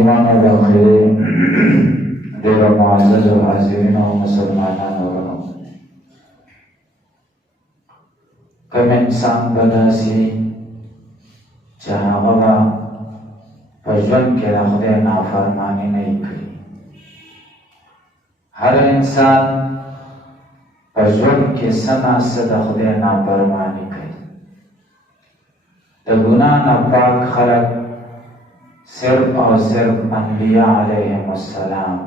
عظیمان و بخیر دیر و معزز و حاضرین و مسلمانان و کم انسان بناسی چې هغه به په ژوند کې د خدای نافرماني نه کړي. هر انسان په ژوند کې څه نه څه د خدای نافرماني کوي. د ګناه نه پاک خلک صرف او صرف انبیاء علیهم السلام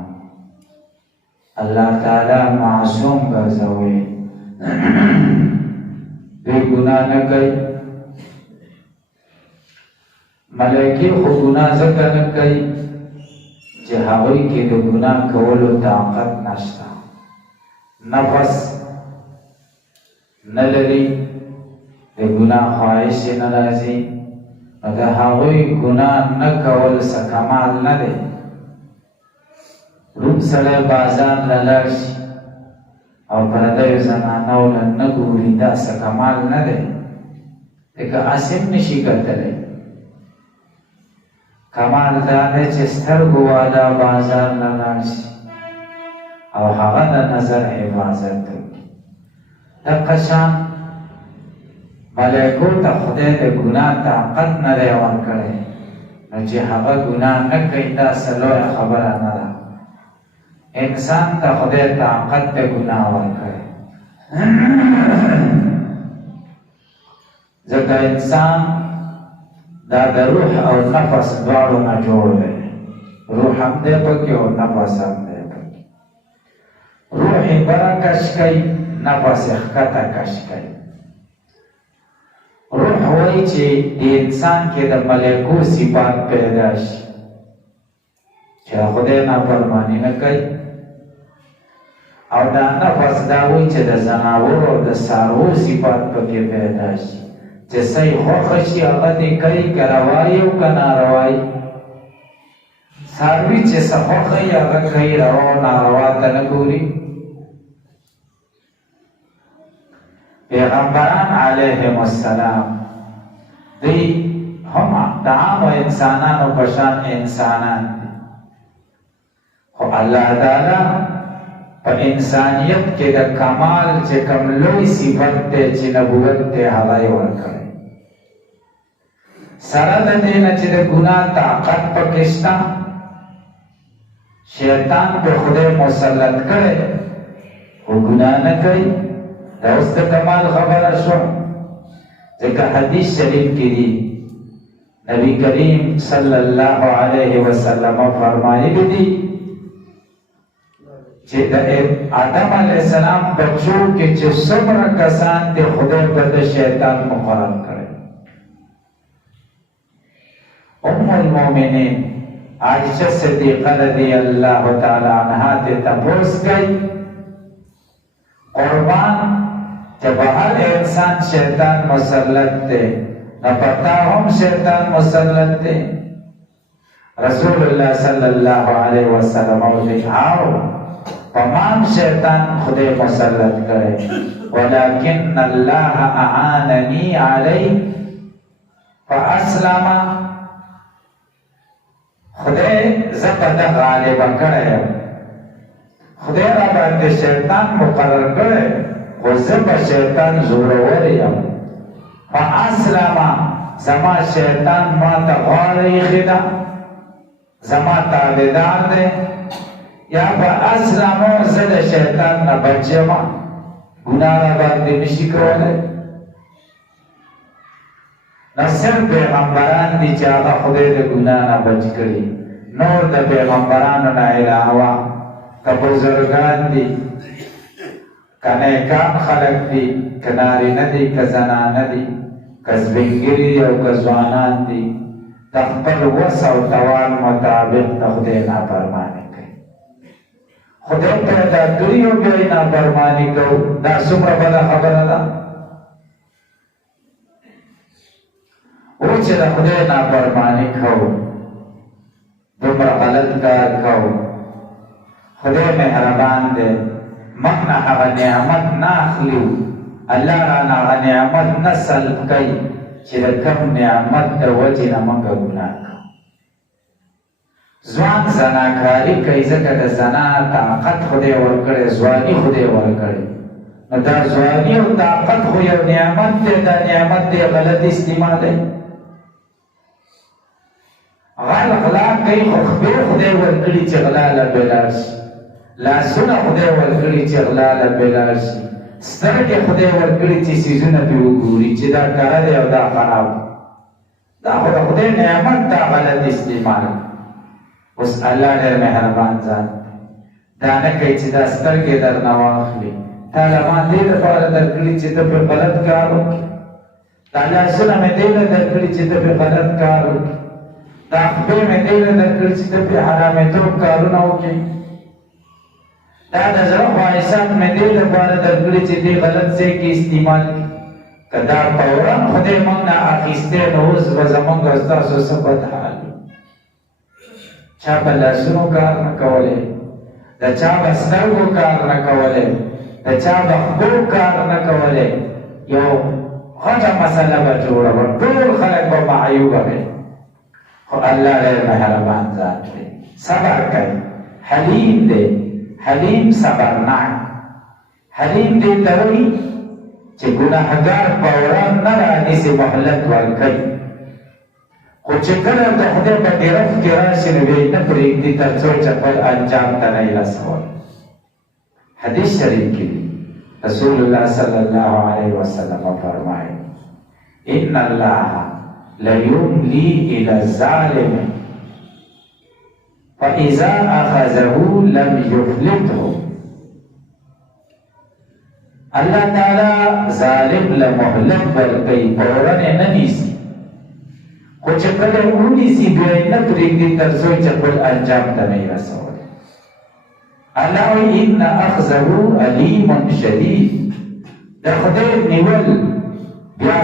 الله تعالی معصوم ګرځوي. دوی ګناه نه کوي. ملائکې خو ګناه ځکه نه کوي چې هغوی کې د ګناه کولو طاقت نشته، نفس نه لري، د ګناه خواهش یې نه راځي. نو د هغوی ګناه نه کول څه کمال نه دی. روڼ سړی بازار له لاړ شي او پردیو زنانو له نه ګوري، دا څه کمال نه دی. ځکه هسې هم نشي کتلی. کمال دا دی چې سترګو والا بازار له لاړ شي او هغه د نظر حفاظت کوي. دقه شان ملائکو ته خدای د ګناه طاقت نه دی ورکړی، نو چې هغه ګناه نه کوي دا څه لویه خبره نه ده. انسان ته خدای طاقت د ګناه ورکړی. ځکه انسان دا د روح او نفس دواړو نه جوړ دی. روح هم دی پکې او نفس هم دی پکې. روح یې بره کش کوي، نفس یې ښکته کش کوي. روح وایي چې د انسان کې د ملائکو صفات پیدا شي چې خدای نافرماني نه کوي، او دا نفس دا وایي چې د ځناورو او د څاروو صفات پکې پیدا شي چې څه یې خوښه شي هغه دې کوي، که روایي او که ناروایي. څاروي چې څه خوښه یې هغه کوي، روا او ناروا ته نه ګوري. پیغمبران علیهم السلام دی هم د عامو انسانانو په شان انسانان دي، خو الله تعالی په انسانیت کې د کمال چې کوم لوی صفت دی چې نبوت دی هغه یې ورکړی. سره د دې نه چې د ګناه طاقت پکې شته، شیطان په خدای مسلط کړی خو ګناه نه کوي. دا اوس د کمال خبره شوه. ځکه حدیث شریف کې دي نبی کریم صلی الله علیه وسلم فرمایلی دي چې د آدم علیه السلام بچو کې چې څومره کسان دي خدای په د شیطان مقرر کړی. ام المؤمنین عائشہ صدیقہ رضی اللہ تعالی عنہا ته تپوس کوي قربان جب هر انسان شیطان مسلط थे न पता हम शैतान मुसल्लत थे. रसूलुल्लाह सल्लल्लाहु अलैहि वसल्लम ने आओ तमाम शैतान खुदे मुसल्लत करे, वलाकिन अल्लाह आननी अलैहि फअस्लमा. खुदे ज़बत गालिब करे, खुदे را باندې शैतान मुकर्रर करे و زب شیطان زورور یم. فاسلما زما شیطان ما ته غاړه ایښې ده، زما تابعدار دی. یا فاسلمو زه د شیطان نه بچ یم، ګناه را باندې نشي کولی. نه صرف پیغمبران دي چې هغه خدای د ګناه نه بچ کړي، نور د پیغمبرانو نه علاوه که بزرګان دي، که نیکان خلق دي، که نارینه دي، که زنانه دي، که سپینګیري دي او که ځوانان دي، د خپل وس او توان مطابق د خدای نافرماني کوي. خدای پیدا کړي او بیا یې نافرماني کوو، دا څومره بده خبره ده. او چې د خدای نافرماني کوو، دومره غلط کار کوو. خدای مهربان دی، موږ نه هغه نعمت نه اخلو، الله رانه هغه نعمت نه سلب کوي چې د کوم نعمت د وجې نه موږ ګناه کوو. ځوان زناکاري کوي ځکه د زنا طاقت خدای ورکړی، ځواني خدای ورکړی. نو دا ځواني او طاقت خو یو نعمت دی، دا نعمت دی غلط استعمالوي. غلا کوي خو خدای ورکړي چې غلا له بلاړ شي، لاسونه خدای ورکړي چې غلا له بلاړ شي، سترګې خدای ورکړي چې څیزونه پرې وګوري چې دا کاره دی او دا خراب. دا خو د خدای نعمت دا غلط استعمال. اوس الله ډېر مهربان ذات دا نه کوي چې دا سترګې درنه واخلي، تا له ما دې لپاره درکړي چې ته پرې غلط کار وکړې، دا لاسونه مې دې له درکړي چې ته پرې غلط کار وکړې، دا خپې مې دې له درکړي چې ته پرې حرامېدوب کارونه وکړې، دا د زړه خواهشات مې دې لپاره درکړي چې دې غلط ځای کې استعمال کړي. که دا فوراً خدای موږ نه اخیستی نو اوس به زموږ او ستاسو څه بد حال وي. چا به لاسونو کار نه کولی، د چا به سترګو کار نه کولی، د چا به خپو کار نه کولی، یو غټه مسله به جوړه وه، ټول خلک به معیوبه وي. خو الله ډېر مهربان ذات دی، صبر کوي، حلیم دی، حلیم صبرناک. حلیم دې ته وایي چې ګناهګار فوراً نه رانیسي، مهلت ورکوي. خو چې کله د خدای په ګرفت کې راشي نو بیا یې نه پرېږدي تر څو چې خپل انجام ته نه یې رسوي. حدیث شریف کې رسول الله صلی الله علیه وسلم فرمایي ان الله لیملی الی الظالم فاذا اخذه لم یفلته. الله تعالی ظالم له مهلت ورکوي، فوراً یې نه نیسي، خو چې کله ونیسي بیا یې نه پرېږدي تر څو چې خپل انجام ته نه یې رسوي. الله وایي ان اخذه علیم شدید. د خدای نیول بیا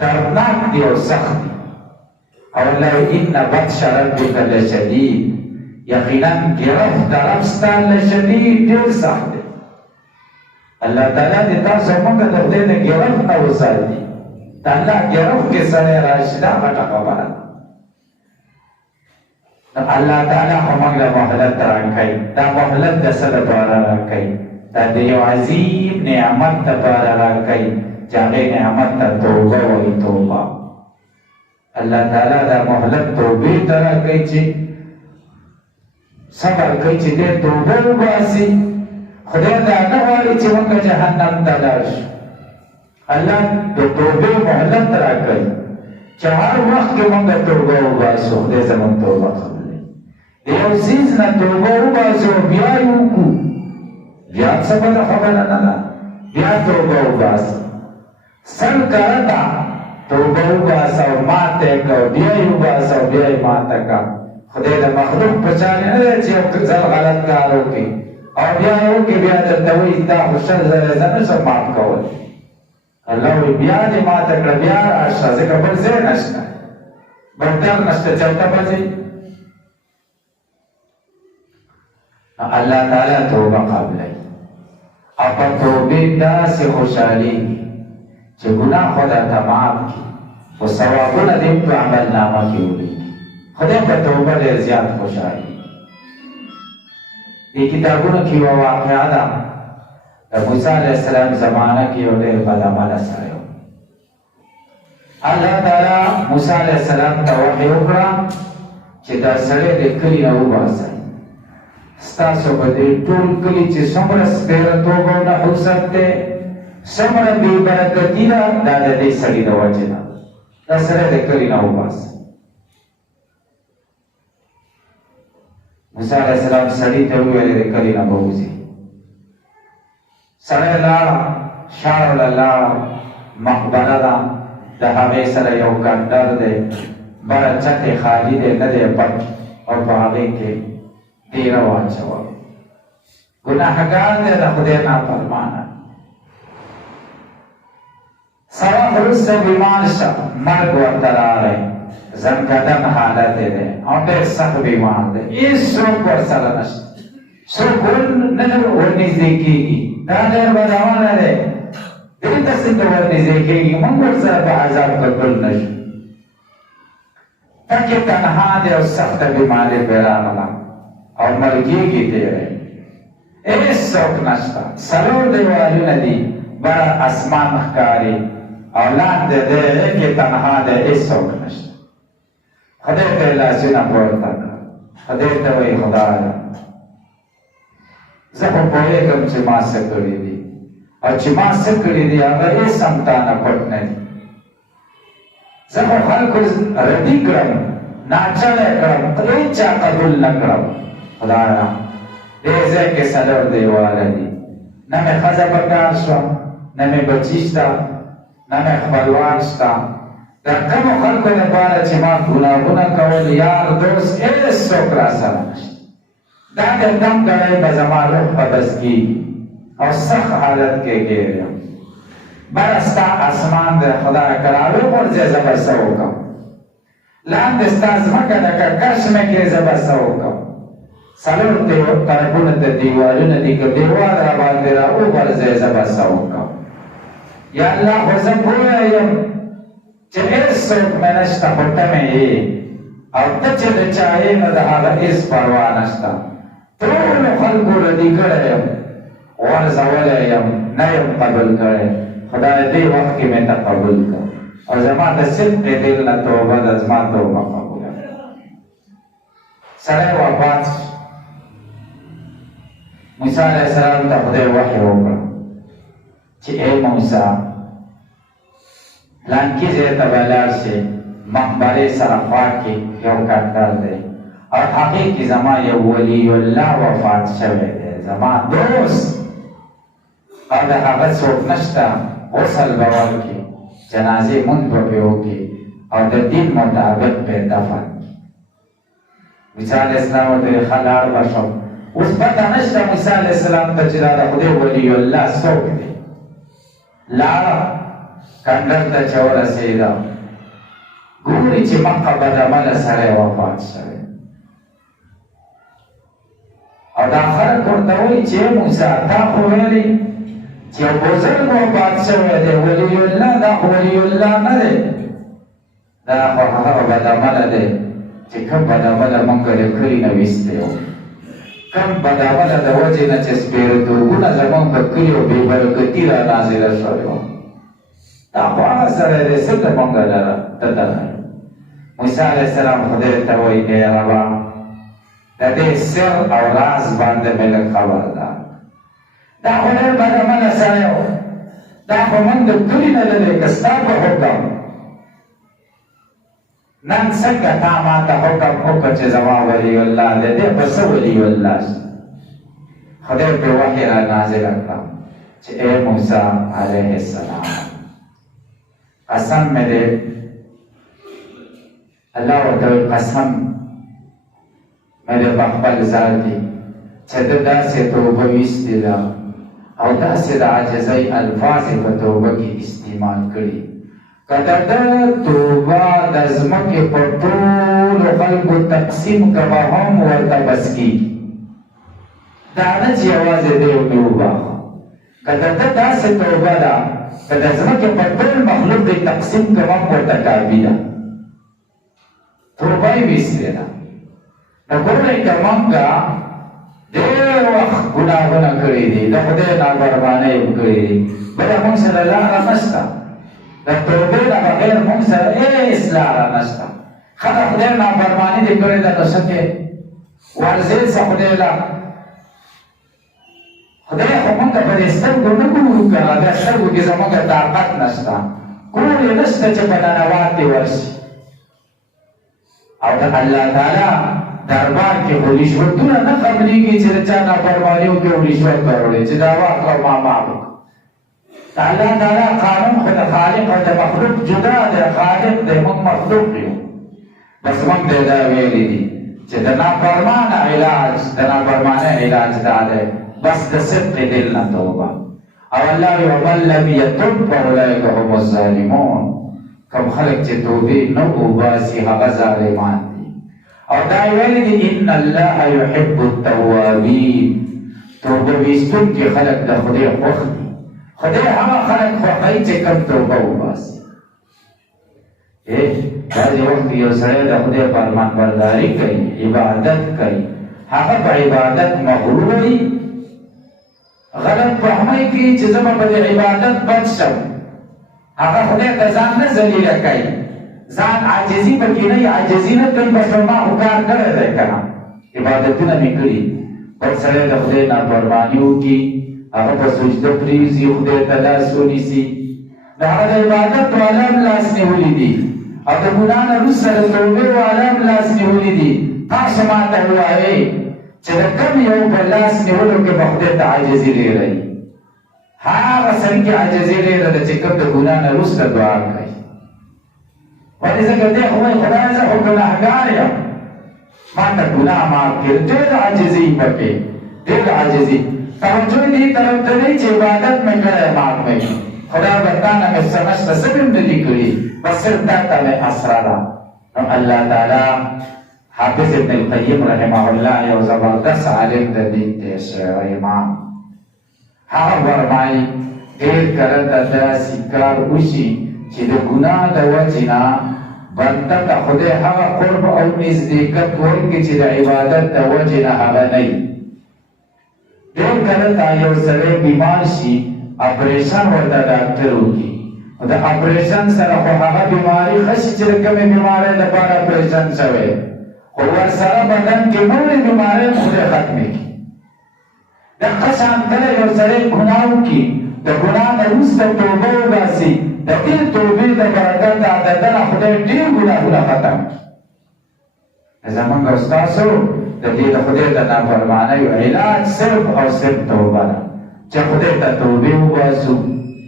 دردناک دی او سخت دی. او الله وایي ان بطش ربک لشدید. یقینا ګرفت د رب ستا لشدید ډېر سخت دی. الله تعالی دې تاسو موږ د خدای د ګرفت نه وساتي. د الله ګرفت کې سړی راشي دا غټه خبره ده. الله تعالی خو موږ له مهلت راکوي. دا مهلت د څه لپاره راکوي؟ دا د یو عظیم نعمت لپاره راکوي چې هغې نعمت ته توبه وایي. توبه الله تعالی دا مهلت توبې ته راکوي چې صبر کوي چې دې توبه وباسي. خدای دا نه غواړي چې موږ جهنم ته لاړ شو. الله د توبې مهلت راکوي چې هر وخت کې موږ توبه وباسو. خدای زموږ توبه قبلوي. د یو څیز نه توبه وباسو بیا یې وکړو، بیا څه بله خبره نه ده، بیا توبه وباسو. سل کاله توبه وباسه او ماته یې کړه، بیا یې وباسه او بیا یې ماته کړه. خدای د مخلوق په چانې نه دی چې یو ځل غلط کار وکړي او بیا یې وکړي، بیا درته وایي دا خو شل ځله زه نشم معاف کولی. الله وایي بیا دې ماته کړه، بیا راشه، ځکه بل ځای نشته، بهتر نشته، چېرته به ځې؟ الله تعالی توبه قبلوي او په توبې داسې خوشحالېږي چې ګناه خو درته معاف کړي، خو ثوابونه دې په عملنامه کې ولیکي. خدای په توبه ډېر زیات خوشحالېږي. دې کتابونو کې یوه واقعه ده. د موسی علیه السلام زمانه کې یو ډېر بدعمله سړی و. الله تعالی موسی علیه السلام ته وحی وکړه چې دا سړی د کلي نه وباسئ. ستاسو په دې ټول کلي چې څومره سپېره توبه او نحوست دی، څومره بې برکتي ده، دا د دې سړي د وجې ده. دا سړی د کلي نه وباسئ. موسی علیه السلام سړي ته وویل د کلي نه به وځي. سړی لاړه، شاړله لاړه، مقبره ده، د هغې سره یو کنډر دی، بره چتې خالي دی، نه دی پټ، او په هغې کې ډېره واچوه. ګناهګار دی، د خدای نافرمانه. څه وخت وروسته بیمار شه، مرګ ورته راغی، زنګدن حالت یې دی او ډېر سخت بیمار دی، هېڅوک ورسره نشته، څوک نه ورنږدې کېږي. دا ډېر بدعمله دی، دې ته څنګه ورنږدې کېږي؟ موږ ورسره په عذاب کتل نه شو. تاکہ تنہا دے اور سخت بیماری پیرا ملا اور مرگی کی تیرے ایس سوک نشتا سلور دے والو ندی بڑا اسمان اخکاری اولاد دے دے کہ تنہا دے ایس سوک نشتا خدای تے اللہ سینا پورتا خدای تے وی خدایا زخو پوئے کم چی ماں سکڑی دی اور چی ماں سکڑی دی اگر ایس سمتانا پٹنے دی زخو خلق ردی کرم ناچلے کرم قلیچا قبول نکرم خدایا دیزے کے سلور دیوالا دی نمی خزا بکار شوا نمی بچیشتا نمی خبروان شتا در کم خلقو نبارا چی ما گناهونا کول یار دوست ایس سوکرا سرانشت داکر دم کرے بزمان روح پدسکی اور سخ حالت کے گیرے برستا اسمان دے خدا کرالو مرزے زبر سوکا لان دستا زمکا دکا کرش میں کے زبر سوکا سلور دیو کربون دے دیوالون دیکر دیوال ربان دے را او برزے زبر سوکا یا اللہ خوزم ہویا یم چه ایس سوک میں نشتا خطا میں یہ اور تچے دے چاہے ندہاگا ایس پروانشتا طول خلقو ردی کرے ورزولے یم نیم قبل کرے خدا دے وقت کی میں تقبل کر اور زمان دا صدق دل نہ توبہ دا زمان توبہ قبول سرے وفات موسیٰ علیہ السلام تا خدای وحی ہوگا چی اے موسیٰ لانکی زیتا بلار سے مقبری سرفاق کی یو کٹر دے اور حقیقی زمان یو ولی اللہ وفات شوے دے زمان دوست اور دا حقیقت سوک نشتا غسل بوال کی جنازی مند بپیو کی اور دا دین مطابق پہ دفن کی موسیٰ علیہ السلام اور دے خلال بشو اس پتہ نشتا موسیٰ علیہ السلام تجرہ دا خودے ولی اللہ سوک دے لارا کندر تا چورا سیدہ گوری چی مقا بدا مل سرے وفات شوے اور دا خرق کرتاوی چی موسیٰ تا خویلی چی بزرگ وفات شوے دے ولی اللہ دا ولی اللہ ندے دا خرق بدا مل دے چی کم بدا مل منگر کری نویستے ہو کم بدا مل دا وجه نچس پیرتو گونا زمان بکریو بی برکتی را نازل شوے ہو تا خوانا سرے دے سکر منگر تدر ہے موسیٰ علیہ السلام خدای تاوی اے ربا دا دے سر اور راز باندے ملک خبر دا دا خدای بدا من سایو دا خمند کلی ندلے کستا پا حکم نن سکا تا ماتا حکم حکم چه زمان ولی اللہ دے دے پس ولی اللہ خدای پہ وحی را نازل اکرم چه اے موسیٰ علیہ السلام قسم میں دے اللہ و توی قسم میرے بخبل ذاتی چه دا سے توبہ ویستی دا او دا سے دا عجزی الفاظ پا توبہ کی استعمال کری کتا دا توبہ دزمک پر طول خلق تقسیم کبا ہم ورطا بس کی دانا چی آواز دیو توبہ کتا دا سے توبہ دا کتا زمک پر طول مخلوق دی تقسیم کبا ہم ورطا کابی دا توبائی بیستے دا دا گوڑے کا منگا دیر وقت گناہ گناہ کری دی دا خدای نابرمانے کری دی بدا منصر اللہ را نشتا دا توبے دا بغیر منصر اے اصلاح را نشتا خدا خدای نابرمانی دی کری دا نشکے ورزید سا خدای لا خدای خو منگا پر استرگو نکو کرا دا استرگو کی زمانگا طاقت نشتا کوئی نشتا چه پدا نواتی ورشی اور اللہ تعالیٰ دربار کے رشوت دونا نہ قبلی کی چرچا نہ پرواریوں کے رشوت کروڑے چداوا کا ماما اللہ تعالیٰ قانون خود خالق خود مخلوق جدا دے خالق دے من مخلوق دیو بس من دے دا ویلی دی چدنا پرمانا علاج دنا پرمانا علاج دا دے بس دا صدق دل نہ توبہ اور اللہ ومن لم یتب فاولئک هم الظالمون کم خلق چه توبه نو باسی حقا ظالمان دی اور دائیولی دی ان اللہ یحب التوابین توبه بیستون کی خلق دا خدای خوخ دی خدای ہما خلق خوخی چه کم توبه باسی بعض وخت یو سړی د خدای فرمان برداري کوي، عبادت کوي، هغه په عبادت مغرور وي، غلط فهمي کوي چې زه به په عبادت بد شم، هغه خدای ته ځان نه ذلیله کوي، ځان عاجزي پکې نه، عاجزي نه کوي، بس ما خو کار کړی دی که نه، عبادتونه مې کړي. بل سړی د خدای نافرماني وکړي، هغه په سجده پرېوځي، خدای ته لاس ونیسي، د هغه د عبادت والا هم لاس نیولي دي او د ګناه نه وروسته د توبې والا هم لاس نیولي دي. تاسو ماته ووایئ چې د کوم یو په لاس نیولو کې به خدای ته عاجزي ډېره وي؟ هغه سړي کې عاجزي ډېره ده چې کوم د ګناه نه وروسته دعا کوي. ولې ځکه دی خو وایي خدایه زه خو ګناهګار یم، ما ته ګناه معاف کړي. ډېر عاجزي پکې، ډېر عاجزي. توجه دې طرف ته دی چې عبادت مې کړی معاف مې کړي، خدای به تا نه مې څه نشته، څه مې هم نه دي کړي، بس صرف تا ته مې اسره ده. نو الله تعالی حافظ ابن القیم رحمه الله یو زبردست عالم د دین تېر شوی امام، هغه فرمایي ډېر کله ته داسې کار وشي چې د ګناه د وجې نه بنده ته خدای هغه قرب او نزدېکت ورکړي چې د عبادت د وجې نه هغه نه وي. ډېر کله ته یو سړی بیمار شي، اپریشن ورته ډاکټر وکړي، د اپریشن سره خو هغه بیماري ښه شي چې د کومې بیمارۍ لپاره اپریشن شوی، خو ورسره بدن کې نورې بیمارۍ خدای ختمې کړي. دغه شان کله یو سړی ګناه وکړي، د ګناه نه وروسته توبه وباسي، د دې توبې د برکت د ده نه خدای ډېر ګناهونه ختم کړي. زموږ او ستاسو د دې د خدای د نافرمانیو علاج صرف او صرف توبه ده، چې خدای ته توبې وباسو،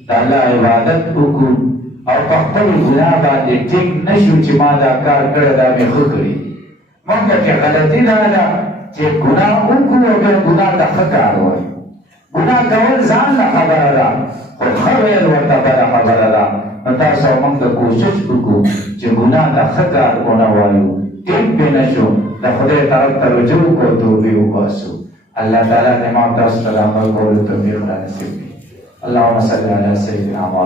د الله عبادت وکړو او په خپل ګناه باندې ټینګ نه شو چې ما دا کار کړی دا مې ښه کړي. موږ کې غلطي دا ده چې ګناه وکړو او بیا ګناه ته ښه کار وایو. ګناه کول ځان له خبره ده، خو ښه ویل ورته بله خبره ده. نو تاسو او موږ ته کوشش وکړو چې ګناه ته ښه کار ونه وایو، ټینګ پرې نه شو، د خدای طرف ته رجوع کړو، توبې وباسو. الله تعالی دې ما تاسو ته د عمل کولو توفیق رانصیب کړي. اللهم صل علی سیدنا محمد.